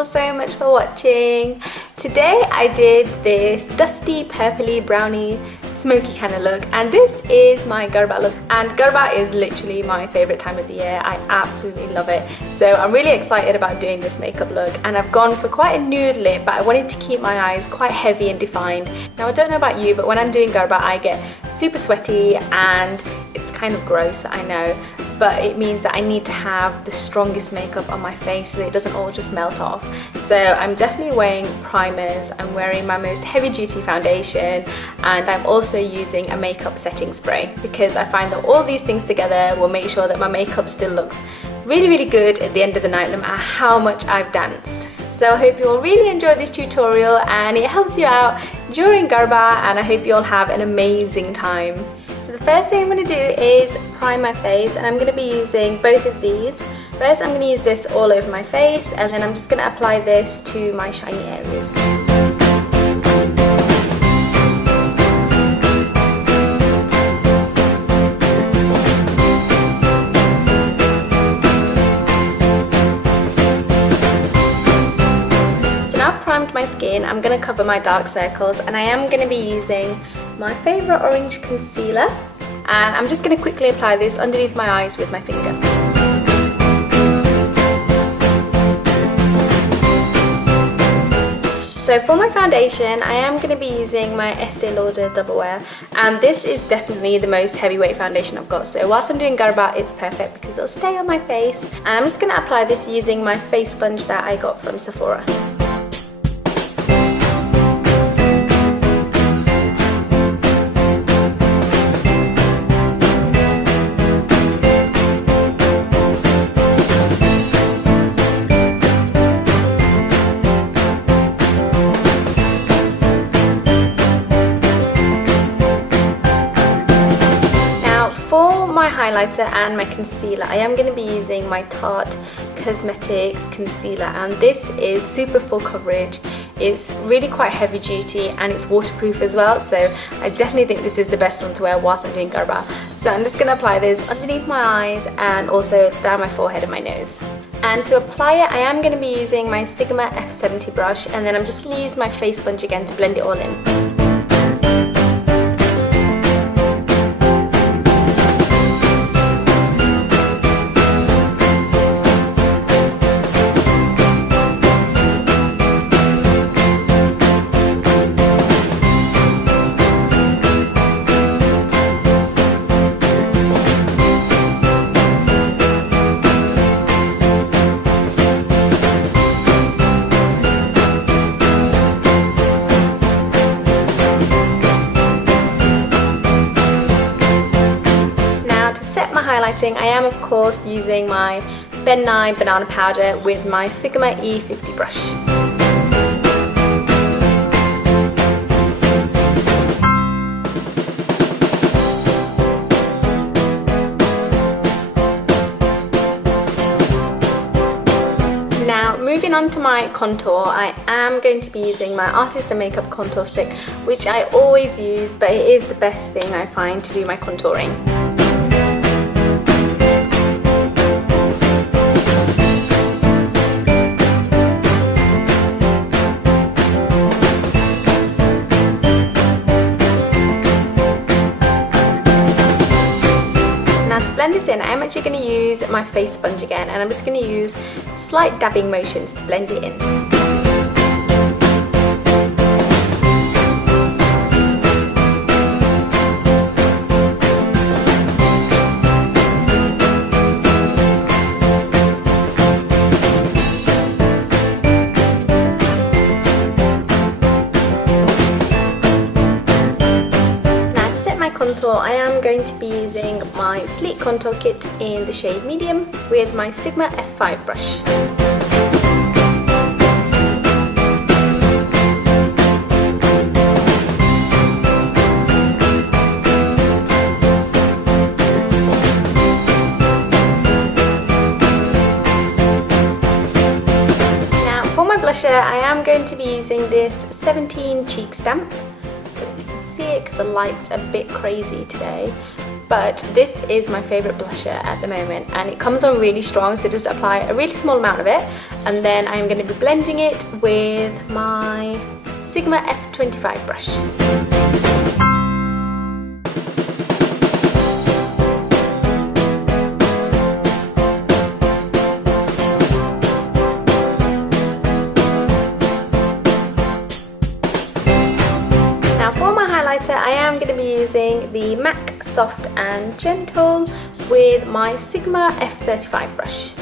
all so much for watching. Today I did this dusty, purpley, browny, smoky kind of look, and this is my Garba look, and Garba is literally my favourite time of the year. I absolutely love it. So I'm really excited about doing this makeup look, and I've gone for quite a nude lip, but I wanted to keep my eyes quite heavy and defined. Now I don't know about you, but when I'm doing Garba I get super sweaty and it's kind of gross, I know, but it means that I need to have the strongest makeup on my face so that it doesn't all just melt off. So I'm definitely wearing primers, I'm wearing my most heavy duty foundation, and I'm also using a makeup setting spray because I find that all these things together will make sure that my makeup still looks really good at the end of the night no matter how much I've danced. So I hope you all really enjoyed this tutorial and it helps you out during Garba, and I hope you all have an amazing time. So the first thing I'm going to do is prime my face, and I'm going to be using both of these. First I'm going to use this all over my face, and then I'm just going to apply this to my shiny areas. My skin, I'm going to cover my dark circles, and I am going to be using my favourite orange concealer, and I'm just going to quickly apply this underneath my eyes with my finger. So for my foundation I am going to be using my Estee Lauder Double Wear, and this is definitely the most heavyweight foundation I've got, so whilst I'm doing Garba it's perfect because it'll stay on my face, and I'm just going to apply this using my face sponge that I got from Sephora. Highlighter and my concealer, I am going to be using my Tarte Cosmetics concealer, and this is super full coverage. It's really quite heavy duty and it's waterproof as well, so I definitely think this is the best one to wear whilst I'm doing Garba. So I'm just going to apply this underneath my eyes and also down my forehead and my nose. And to apply it I am going to be using my Sigma F70 brush, and then I'm just going to use my face sponge again to blend it all in. I am of course using my Ben Nye banana powder with my Sigma E50 brush. Now moving on to my contour, I am going to be using my Artist and Makeup contour stick, which I always use, but it is the best thing I find to do my contouring. Blend this in, I'm actually going to use my face sponge again, and I'm just going to use slight dabbing motions to blend it in. Contour, I am going to be using my Sleek Contour Kit in the shade Medium with my Sigma F5 brush. Now for my blusher, I am going to be using this 17 Cheek Stamp. See it because the light's a bit crazy today, but this is my favourite blusher at the moment, and it comes on really strong, so just apply a really small amount of it, and then I'm going to be blending it with my Sigma F25 brush. I am going to be using the MAC Soft and Gentle with my Sigma F35 brush.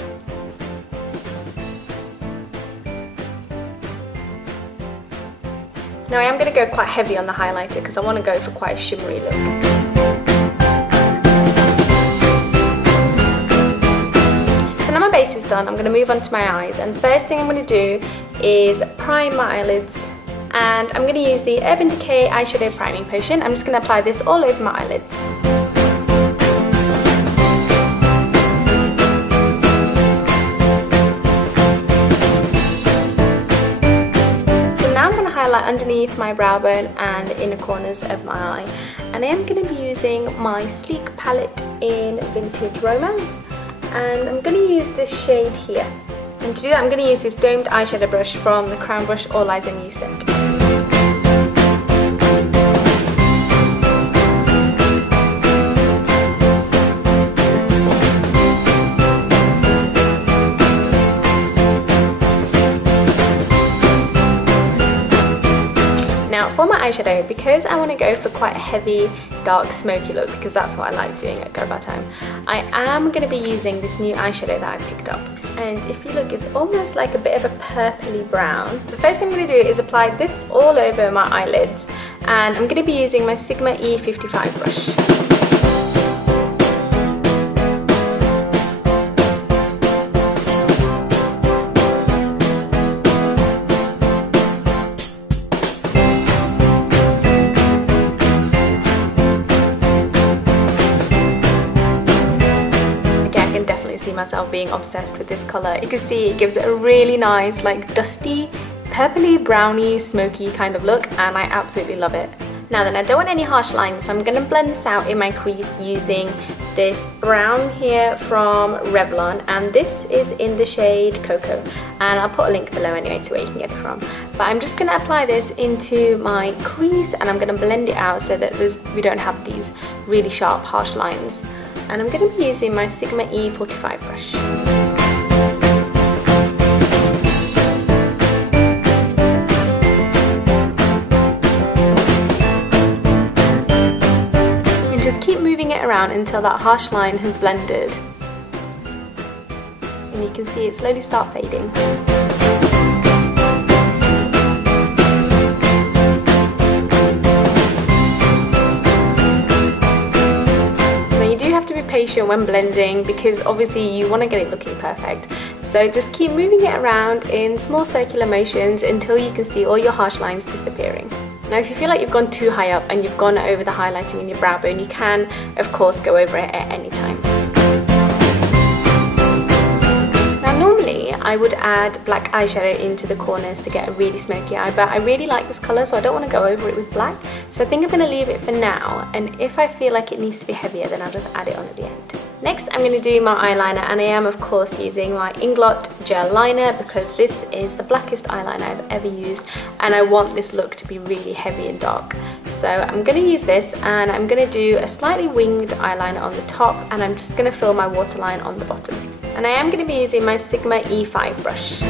Now I am going to go quite heavy on the highlighter because I want to go for quite a shimmery look. So now my base is done, I'm going to move on to my eyes, and the first thing I'm going to do is prime my eyelids. And I'm going to use the Urban Decay eyeshadow priming potion. I'm just going to apply this all over my eyelids. So now I'm going to highlight underneath my brow bone and the inner corners of my eye. And I am going to be using my Sleek palette in Vintage Romance. And I'm going to use this shade here. And to do that, I'm going to use this domed eyeshadow brush from the Crown Brush All Eyes on You set. Now for my eyeshadow, because I want to go for quite a heavy, dark, smoky look, because that's what I like doing at Garba time, I am going to be using this new eyeshadow that I picked up. And if you look, it's almost like a bit of a purpley brown. The first thing I'm going to do is apply this all over my eyelids, and I'm going to be using my Sigma E55 brush. Myself being obsessed with this colour. You can see it gives it a really nice, like dusty, purpley, browny, smoky kind of look, and I absolutely love it. Now then, I don't want any harsh lines, so I'm going to blend this out in my crease using this brown here from Revlon, and this is in the shade Cocoa, and I'll put a link below anyway to where you can get it from. But I'm just going to apply this into my crease, and I'm going to blend it out so that we don't have these really sharp, harsh lines. And I'm going to be using my Sigma E45 brush. And just keep moving it around until that harsh line has blended. And you can see it slowly start fading. Patient when blending, because obviously you want to get it looking perfect, so just keep moving it around in small circular motions until you can see all your harsh lines disappearing. Now if you feel like you've gone too high up and you've gone over the highlighting in your brow bone, you can of course go over it at any time. I would add black eyeshadow into the corners to get a really smoky eye, but I really like this colour, so I don't want to go over it with black. So I think I'm going to leave it for now, and if I feel like it needs to be heavier, then I'll just add it on at the end. Next I'm going to do my eyeliner, and I am of course using my Inglot gel liner because this is the blackest eyeliner I've ever used, and I want this look to be really heavy and dark. So I'm going to use this, and I'm going to do a slightly winged eyeliner on the top, and I'm just going to fill my waterline on the bottom. And I am going to be using my Sigma E5 brush.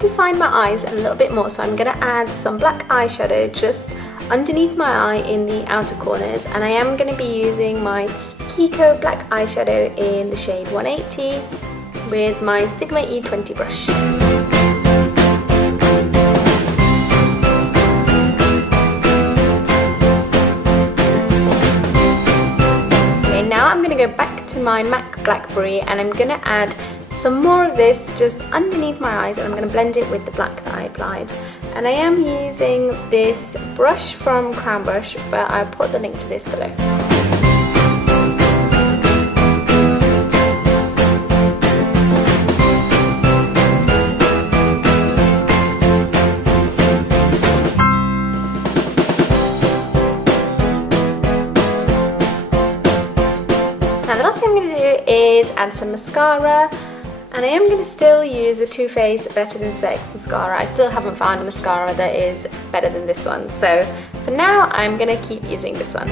Define my eyes a little bit more, so I'm going to add some black eyeshadow just underneath my eye in the outer corners, and I am going to be using my Kiko black eyeshadow in the shade 180 with my Sigma E20 brush. my MAC Blackberry, and I'm going to add some more of this just underneath my eyes, and I'm going to blend it with the black that I applied. And I am using this brush from Crown Brush, but I'll put the link to this below. Now the last thing I'm going to do is add some mascara, and I am going to still use the Too Faced Better Than Sex mascara. I still haven't found a mascara that is better than this one, so for now I'm going to keep using this one.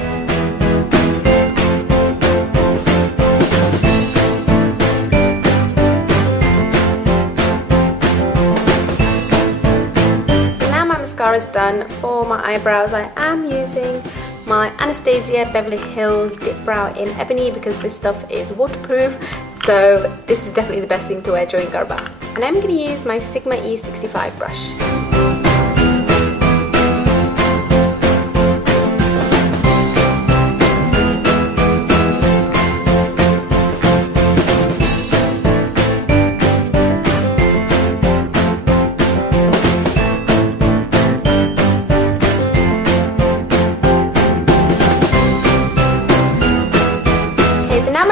So now my mascara is done. For my eyebrows I am using my Anastasia Beverly Hills Dip Brow in Ebony because this stuff is waterproof, so this is definitely the best thing to wear during Garba. And I'm going to use my Sigma E65 brush.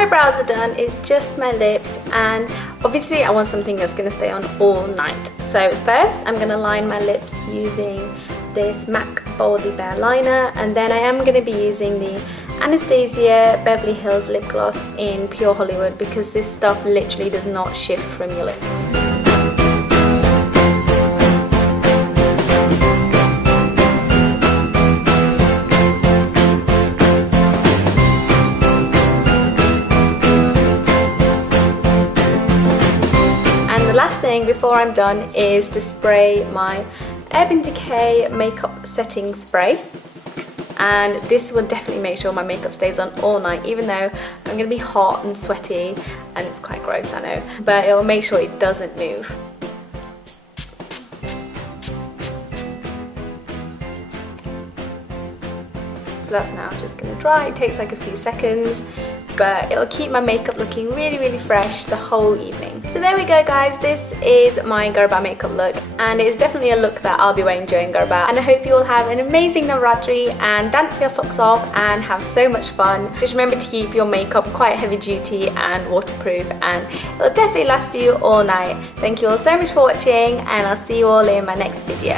Brows are done, it's just my lips, and obviously I want something that's going to stay on all night. So first I'm going to line my lips using this MAC Boldly Bare liner, and then I am going to be using the Anastasia Beverly Hills lip gloss in Pure Hollywood because this stuff literally does not shift from your lips. The last thing before I'm done is to spray my Urban Decay makeup setting spray, and this will definitely make sure my makeup stays on all night, even though I'm going to be hot and sweaty and it's quite gross, I know, but it will make sure it doesn't move. So that's now just going to dry. It takes like a few seconds, but it'll keep my makeup looking really, really fresh the whole evening. So there we go guys, this is my Garba makeup look, and it's definitely a look that I'll be wearing during Garba, and I hope you all have an amazing Navratri and dance your socks off and have so much fun. Just remember to keep your makeup quite heavy duty and waterproof, and it'll definitely last you all night. Thank you all so much for watching, and I'll see you all in my next video.